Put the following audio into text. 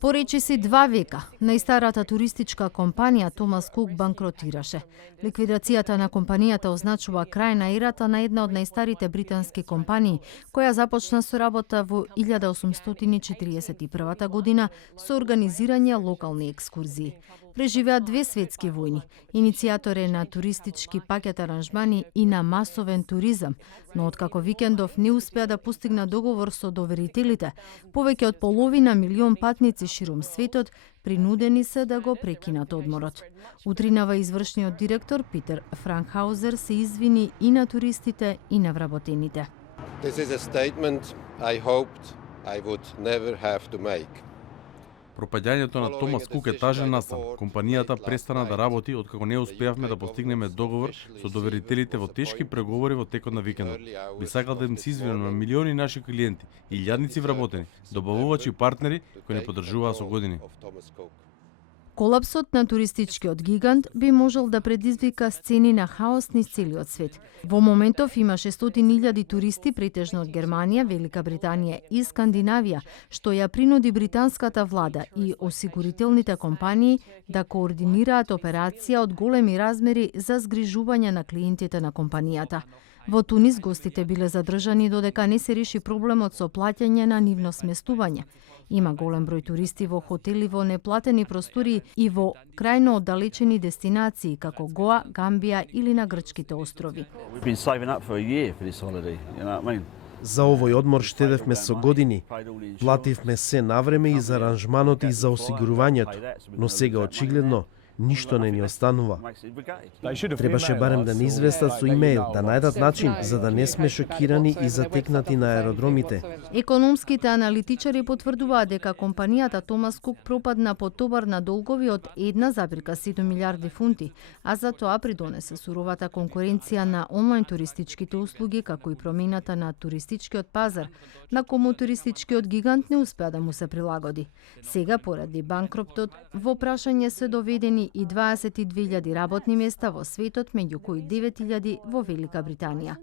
Поречиси 2 века, најстарата туристичка компанија Томас Кук банкротираше. Ликвидацијата на компанијата означува крај на ерата на една од најстарите британски компании, која започна со работа во 1841 година со организирање локални екскурзии. Преживеа 2 светски војни, иницијатор е на туристички пакет аранжмани и на масовен туризам, но откако Викендов не успеа да постигна договор со доверителите, повеќе од половина милион патници ширум светот принудени се да го прекинат одморот. Утринава извршниот директор Питер Франкхаузер се извини и на туристите и на вработените. This is a statement I hoped I would never have to make. Пропаѓањето на Томас Кук е тажен настан. Компанијата престана да работи откако не успеавме да постигнеме договор со доверителите во тешки преговори во текот на викендот. Би сакал да им се извинам на милиони наши клиенти, илјадници вработени, добавувачи и партнери кои не поддржуваа со години. Колапсот на туристичкиот гигант би можел да предизвика сцени на хаос низ целиот свет. Во моментов има 600.000 туристи, претежно од Германија, Велика Британија и Скандинавија, што ја принуди британската влада и осигурителните компании да координираат операција од големи размери за згрижување на клиентите на компанијата. Во Тунис гостите биле задржани додека не се реши проблемот со плаќање на нивно сместување. Има голем број туристи во хотели во неплатени простори и во крајно оддалечени дестинации како Гоа, Гамбија или на грчките острови. За овој одмор штедевме со години. Плативме се навреме и за аранжманот и за осигурувањето, но сега очигледно ништо не ни останува. Требаше барем да ни известат со имејл, да најдат начин за да не сме шокирани и затекнати на аеродромите. Економските аналитичари потврдуваат дека компанијата Томас Кук пропадна под товар на долгови од 1,7 милиарди фунти, а за тоа придонесе суровата конкуренција на онлайн туристичките услуги, како и промената на туристичкиот пазар, на кому туристичкиот гигант не успеа да му се прилагоди. Сега, поради банкроптот, во прашање се доведени и 22.000 работни места во светот, меѓу кои 9.000 во Велика Британија.